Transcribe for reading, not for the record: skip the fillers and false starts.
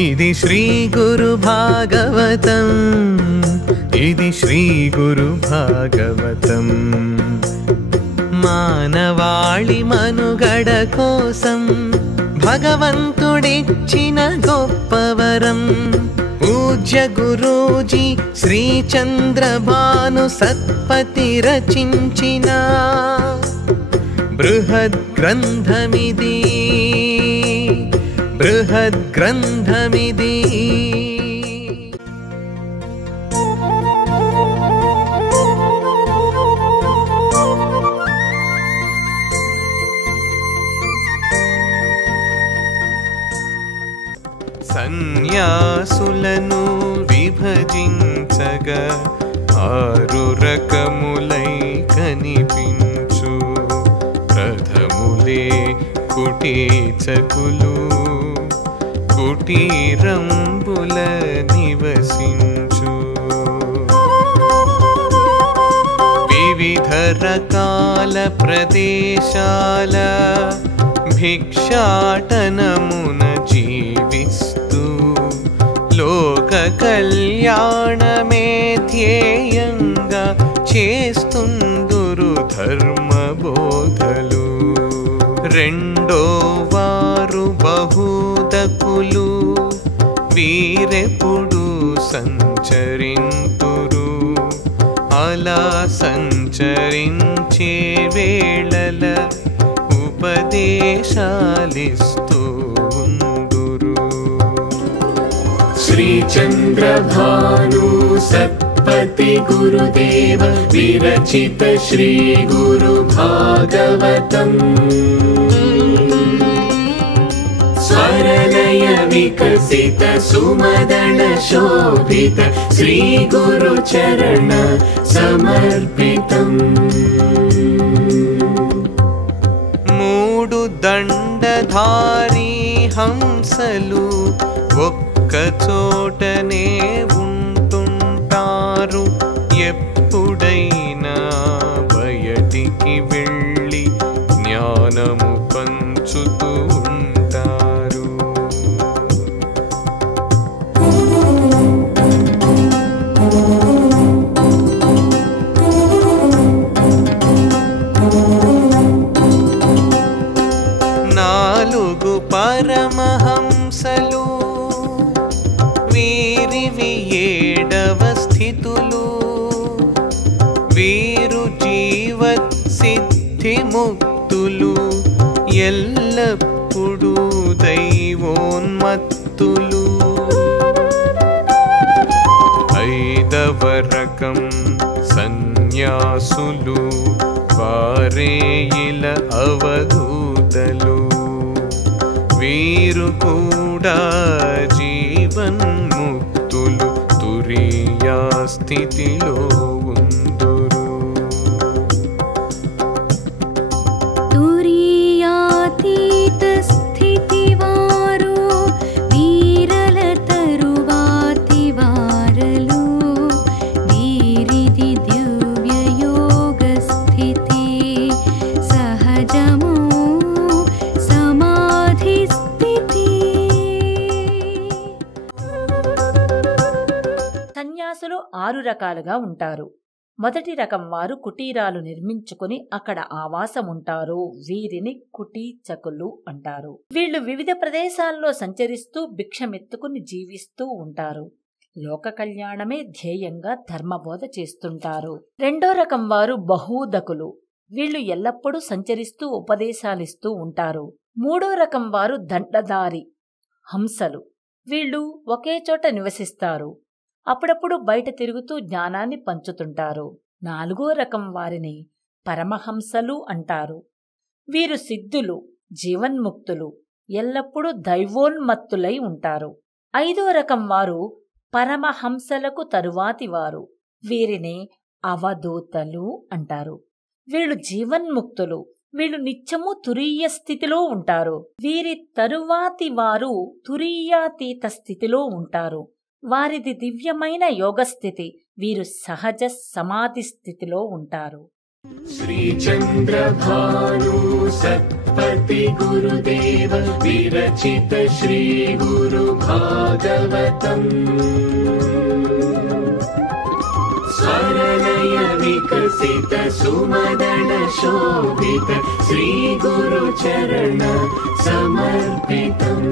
ఇది శ్రీ గురు భాగవతం, ఇది శ్రీ గురు భాగవతం. మానవాళి మనుగడ కోసం భగవంతుడిచ్చిన గొప్పవరం. పూజ్య గురూజీ శ్రీ చంద్రభాను సత్పతి రచించిన బృహద్గ్రంథమిది, బృహద్గ్రంథమిది. సన్యాసులను విభజించగా 6 రకములై కనిపించు. ప్రథములే కుటీచకులు, కుటీరంబుల నివసించు. వివిధ రకాల ప్రదేశాల భిక్షాటనమున జీవిస్తూ లోక కళ్యాణమే ధ్యేయంగా చేస్తుందురు ధర్మబోధలు. రెండో వారు బహుదకులు, వీరెప్పుడు సంచరింతురు. అలా సంచరించే వేళల ఉపదేశాలిస్తూ ఉందురు. శ్రీ చంద్రభాను సత్పతి గురుదేవ విరచిత శ్రీ గురు భాగవతం. స్వరలయ వికసిత సుమదళ శోభిత శ్రీ గురు చరణ సమర్పితం. 3 దండధారి హంసలు ఒక్క చోటనే ఉంటుంటారు. ఎప్పుడైనా బయటికి వెళ్ళి జ్ఞానము పంచుతూ ఉంటారు. నాలుగు పరమహంసలు, వీరివి 7వ స్థితులు. వీరు జీవత్ సిద్ధి ముక్తులు, ఎల్లప్పుడూ దైవోన్మత్తులు. 5వ రకం సన్యాసులు, వారే ఇల అవధూతలు. వీరు కూడా జీవన్ముక్తులు, తురీయా స్థితిలో ఉందురు. తురీయాతీత స్థితి వారు, వీరల తరువాతి వారలు. వీరిది దివ్య యోగ స్థితి, సహజము సమాధి స్థితి. సన్యాసులు 6 రకాలుగా ఉంటారు. మొదటి రకం వారు కుటీరాలు నిర్మించుకుని అక్కడ ఆవాసముంటారు. వీరిని కుటీచకులు అంటారు. వీళ్ళు వివిధ ప్రదేశాల్లో సంచరిస్తూ భిక్షమెత్తుకుని జీవిస్తూ ఉంటారు. లోక కళ్యాణమే ధ్యేయంగా ధర్మబోధ చేస్తుంటారు. రెండో రకం వారు బహూదకులు. వీళ్ళు ఎల్లప్పుడూ సంచరిస్తూ ఉపదేశాలిస్తూ ఉంటారు. మూడో రకం వారు దండధారి హంసలు. వీళ్ళు ఒకే చోట నివసిస్తారు. అప్పుడప్పుడు బయట తిరుగుతూ జ్ఞానాన్ని పంచుతుంటారు. 4వ రకం వారిని పరమహంసలు అంటారు. వీరు సిద్ధులు, జీవన్ముక్తులు, ఎల్లప్పుడూ దైవోన్మత్తులై ఉంటారు. 5వ రకం వారు పరమహంసలకు తరువాతి వారు. వీరిని అవధూతలు అంటారు. వీళ్ళు జీవన్ముక్తులు. వీళ్ళు నిత్యము తురీయ స్థితిలో ఉంటారు. వీరి తరువాతి వారు తురీయాతీత స్థితిలో ఉంటారు. వారిది దివ్యమైన యోగస్థితి. వీరు సహజ సమాధి స్థితిలో ఉంటారు. श्रीचन्द्रभानु सत्पति गुरुदेव विरचित श्रीगुरुभागवतम् स्वरलय विकसित सुमदन शोभित श्रीगुरुचरण समर्पितम्।